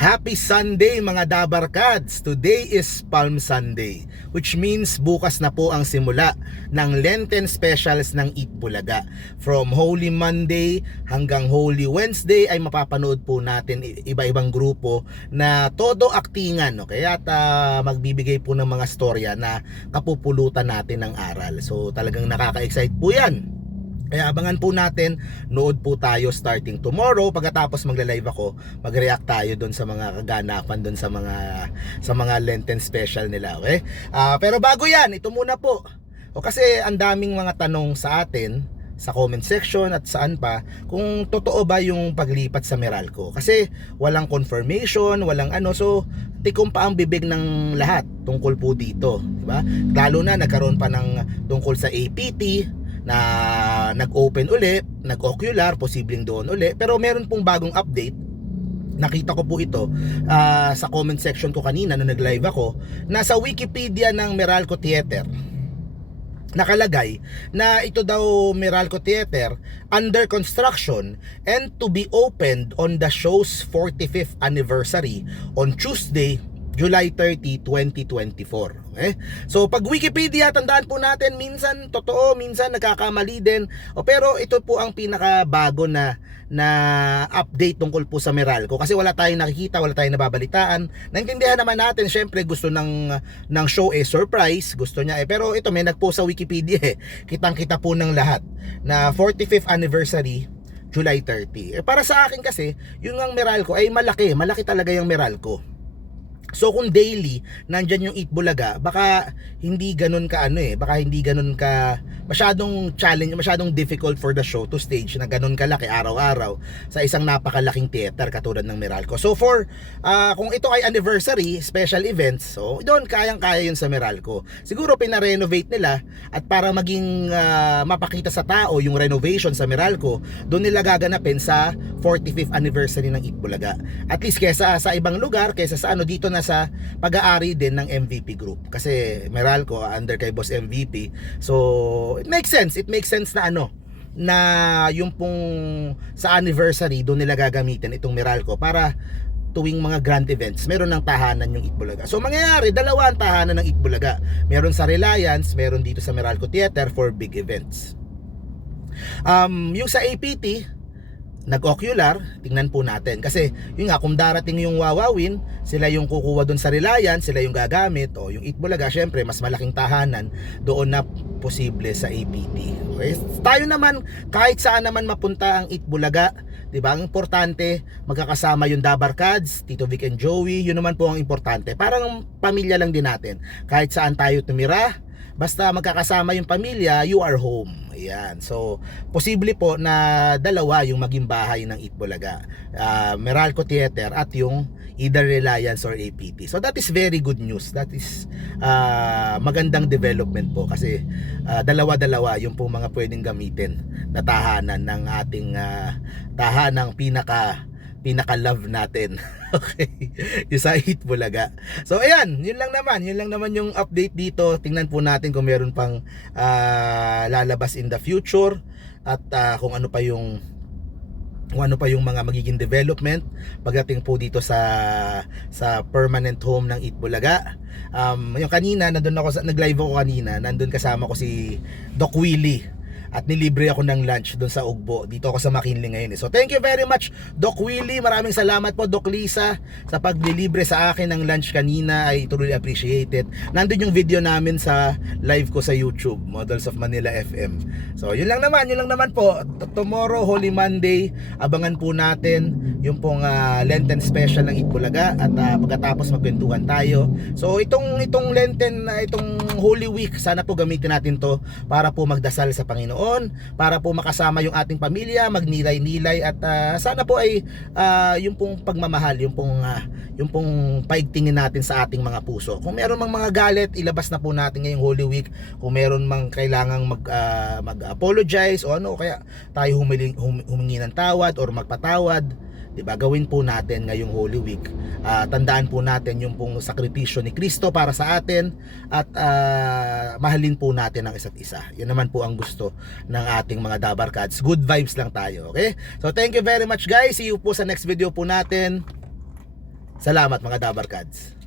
Happy Sunday mga Dabarkads! Today is Palm Sunday which means bukas na po ang simula ng Lenten specials ng Eat Bulaga. From Holy Monday hanggang Holy Wednesday ay mapapanood po natin iba-ibang grupo na todo aktingan. No? Kaya ta magbibigay po ng mga storya na kapupulutan natin ng aral. So talagang nakaka-excite po yan. Kaya abangan po natin, nood po tayo starting tomorrow. Pagkatapos magla-live ako, mag-react tayo doon sa mga kaganapan doon sa mga sa mga Lenten special nila, okay? Ah, pero bago 'yan, ito muna po. O kasi ang daming mga tanong sa atin sa comment section at saan pa kung totoo ba yung paglipat sa Meralco kasi walang confirmation walang ano so tikom pa ang bibig ng lahat tungkol po dito di ba lalo na nagkaroon pa ng tungkol sa APT na nag-open uli, nag-ocular, posibleng doon uli. Pero meron pong bagong update. Nakita ko po ito ah, sa comment section ko kanina nung nag-live ako. Nasa Wikipedia ng Meralco Theater nakalagay na ito daw Meralco Theater under construction and to be opened on the show's 45th anniversary on Tuesday, July 30, 2024. Okay? So pag Wikipedia, tandaan po natin, minsan totoo, minsan nagkakamali din. O, pero ito po ang pinakabago na na update tungkol po sa Meralco kasi wala tayong nakikita, wala tayong nababalitaan. Naintindihan naman natin, syempre gusto ng ng show eh surprise, gusto niya eh. Pero ito may nagpost sa Wikipedia eh. Kitang-kita po ng lahat na 45th anniversary July 30. Eh, para sa akin kasi, yung ang Meralco ay malaki, malaki talaga yung Meralco. So kung daily nandyan yung Eat Bulaga, baka hindi ganun ka ano eh, baka hindi ganun ka masyadong challenge, masyadong difficult for the show to stage na ganun kalaki araw-araw sa isang napakalaking theater katulad ng Meralco. So for ah, kung ito ay anniversary, special events, so doon kayang-kaya yun sa Meralco. Siguro pina-renovate nila at para maging ah, mapakita sa tao yung renovation sa Meralco, doon nila gaganapin sa 45th anniversary ng Eat Bulaga. At least kesa sa ibang lugar, kesa sa ano dito na sa pag-aari din ng MVP Group. Kasi Meralco under kay Boss MVP. So, it makes sense. It makes sense na ano na yung pong sa anniversary doon nila gagamitin itong Meralco para tuwing mga grand events, meron ng tahanan yung Itbulaga. So mangyayari, dalawa ang tahanan ng Itbulaga. Meron sa Reliance, meron dito sa Meralco Theater for big events. Um, yung sa APT, nag-ocular, tingnan po natin. Kasi yun nga, kung darating yung wawawin, sila yung kukuha doon sa Reliance, sila yung gagamit, o yung Itbulaga, syempre, mas malaking tahanan doon na posible sa APT. Okay? Tayo naman, kahit saan naman mapunta ang Itbulaga, di ba? Ang importante, magkakasama yung Dabarkads, Tito Vic and Joey, yun naman po ang importante. Parang pamilya lang din natin. Kahit saan tayo tumira, basta magkakasama yung pamilya, you are home. Ayan. So, posible po na dalawa yung maging bahay ng Itbulaga. Uh, Meralco Theater at yung either Reliance or APT. So, that is very good news. That is uh, magandang development po kasi uh, dalawa-dalawa yung po mga pwedeng gamitin na tahanan ng ating uh, tahanang pinaka pinaka-love natin. okay. Yung sa Eat Bulaga. So ayan, yun lang naman. Yun lang naman yung update dito. Tingnan po natin kung meron pang ah, lalabas in the future at ah, kung ano pa yung kung ano pa yung mga magiging development pagdating po dito sa sa permanent home ng Eat Bulaga. Um, yung kanina nandun ako nag-live ako kanina, nandun kasama ko si Doc Willie at nilibre ako ng lunch doon sa Ugbo. Dito ako sa McKinley ngayon. eh. So thank you very much Doc Willie. Maraming salamat po Doc Lisa sa paglilibre sa akin ng lunch kanina. I truly appreciate it. Nandun yung video namin sa live ko sa YouTube, Models of Manila FM. So yun lang naman, yun lang naman po. Tomorrow, Holy Monday, abangan po natin yung pong ah, Lenten special ng Itbulaga at ah, pagkatapos magkwentuhan tayo. So itong itong Lenten na itong Holy Week, sana po gamitin natin to para po magdasal sa Panginoon, para po makasama yung ating pamilya, magnilay-nilay at ah, sana po ay ah, yung pong pagmamahal, yung pong ah, yung pong paigtingin natin sa ating mga puso. Kung meron mang mga galit, ilabas na po natin ngayong Holy Week. Kung meron mang kailangang mag ah, mag-apologize o ano, kaya tayo humiling, hum- humingi ng tawad or magpatawad 'di ba? Gawin po natin ngayong Holy Week. Ah, tandaan po natin yung pong sakripisyo ni Kristo para sa atin at ah, mahalin po natin ang isa't isa. Yan naman po ang gusto ng ating mga Dabarkads. Good vibes lang tayo, okay? So thank you very much guys. See you po sa next video po natin. Salamat mga Dabarkads.